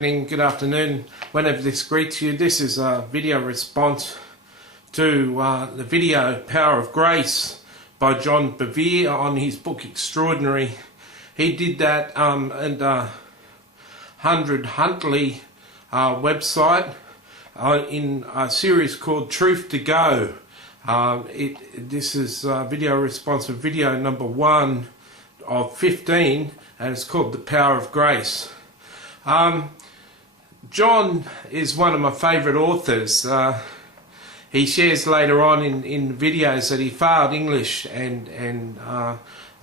Good afternoon, whenever this greets you. This is a video response to the video Power of Grace by John Bevere on his book Extraordinary. He did that at 100 Huntley website in a series called Truth to Go. This is video response of video number 1 of 15, and it's called The Power of Grace. John is one of my favourite authors. He shares later on in videos that he failed English and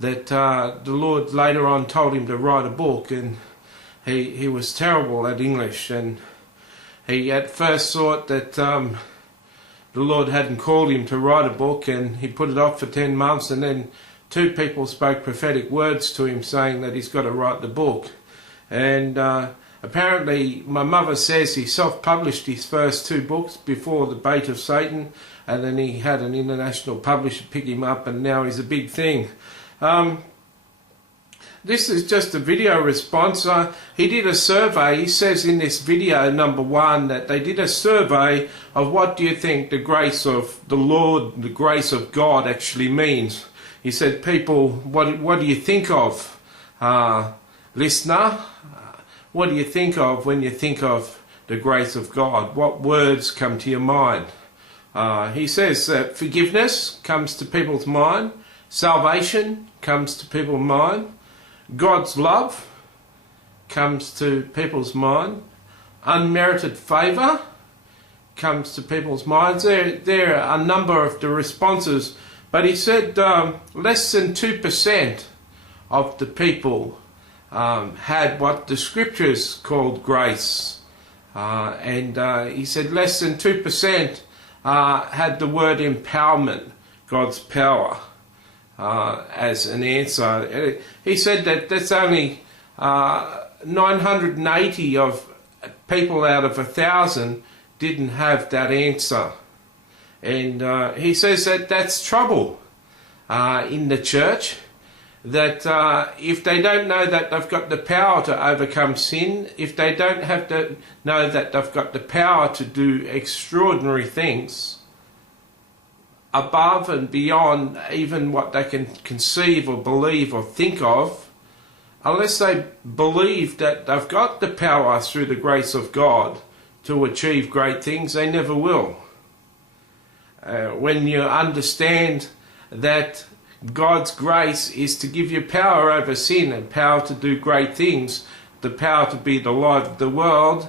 that the Lord later on told him to write a book, and he was terrible at English, and he at first thought that the Lord hadn't called him to write a book, and he put it off for 10 months, and then 2 people spoke prophetic words to him saying that he's got to write the book. And apparently, my mother says he self-published his first 2 books before The Bait of Satan, and then he had an international publisher pick him up, and now he's a big thing. This is just a video response. He did a survey. He says in this video number 1 that they did a survey of what do you think the grace of the Lord, the grace of God actually means. He said, people, what do you think of? Listener, what do you think of when you think of the grace of God? What words come to your mind? He says that forgiveness comes to people's mind, salvation comes to people's mind, God's love comes to people's mind, unmerited favour comes to people's minds. There are a number of the responses, but he said less than 2% of the people had what the scriptures called grace, and he said less than 2% had the word empowerment, God's power, as an answer. He said that that's only 980 of people out of 1,000 didn't have that answer, and he says that that's trouble in the church. That if they don't know that they've got the power to overcome sin, if they don't have to know that they've got the power to do extraordinary things above and beyond even what they can conceive or believe or think of, unless they believe that they've got the power through the grace of God to achieve great things, they never will. When you understand that God's grace is to give you power over sin and power to do great things, the power to be the light of the world,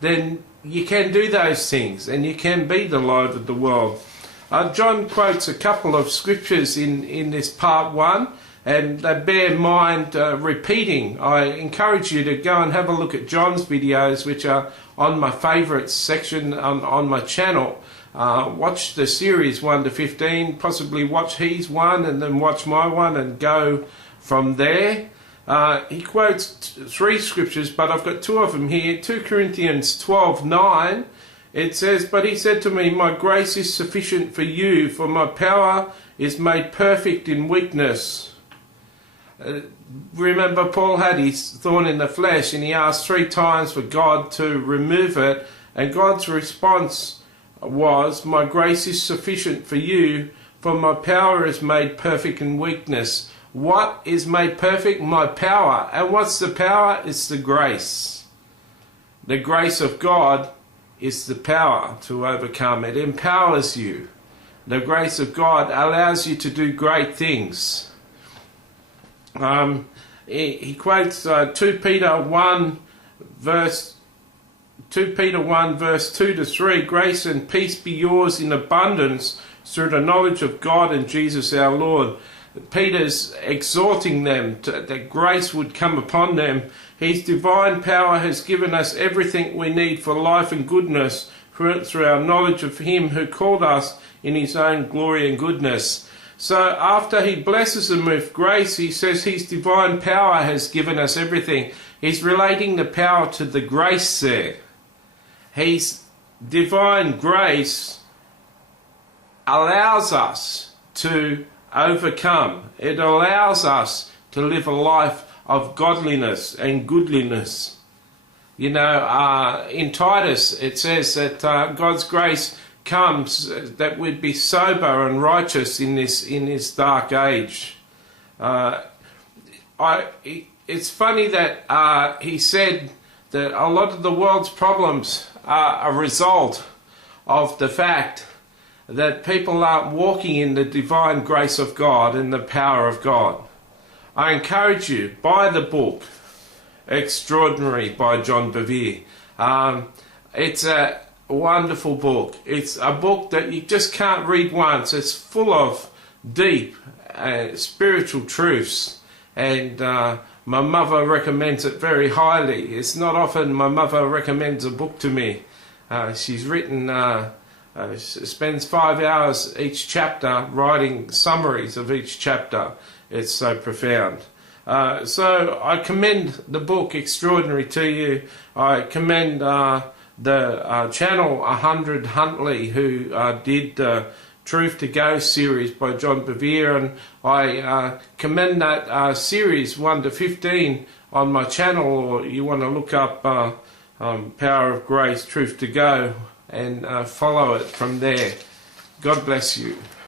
then you can do those things and you can be the light of the world. John quotes a couple of scriptures in this part 1, and they bear mind repeating. I encourage you to go and have a look at John's videos, which are on my favourites section on my channel. Watch the series 1 to 15, possibly watch his one and then watch my one and go from there. He quotes 3 scriptures, but I've got 2 of them here. 2 Corinthians 12:9, it says, "But he said to me, my grace is sufficient for you, for my power is made perfect in weakness." Remember, Paul had his thorn in the flesh, and he asked 3 times for God to remove it, and God's response was, "My grace is sufficient for you, for my power is made perfect in weakness." What is made perfect? My power. And what's the power? It's the grace. The grace of God is the power to overcome. It empowers you. The grace of God allows you to do great things. He quotes 2 Peter 1 verse 2 2 to 3, "Grace and peace be yours in abundance through the knowledge of God and Jesus our Lord." Peter's exhorting them that grace would come upon them. His divine power has given us everything we need for life and goodness through our knowledge of Him who called us in His own glory and goodness. So after he blesses them with grace, he says his divine power has given us everything. He's relating the power to the grace there. His divine grace allows us to overcome. It allows us to live a life of godliness and goodliness. You know, in Titus it says that God's grace comes that we'd be sober and righteous in this dark age. It's funny that he said that a lot of the world's problems are a result of the fact that people aren't walking in the divine grace of God and the power of God. I encourage you, buy the book Extraordinary by John Bevere. It's a wonderful book. It's a book that you just can't read once. It's full of deep spiritual truths, and my mother recommends it very highly. It's not often my mother recommends a book to me. She's written, spends 5 hours each chapter writing summaries of each chapter. It's so profound. So I commend the book Extraordinary to you. I commend the channel 100 Huntley, who did the Truth to Go series by John Bevere, and I commend that series 1 to 15 on my channel, or you want to look up Power of Grace, Truth to Go, and follow it from there. God bless you.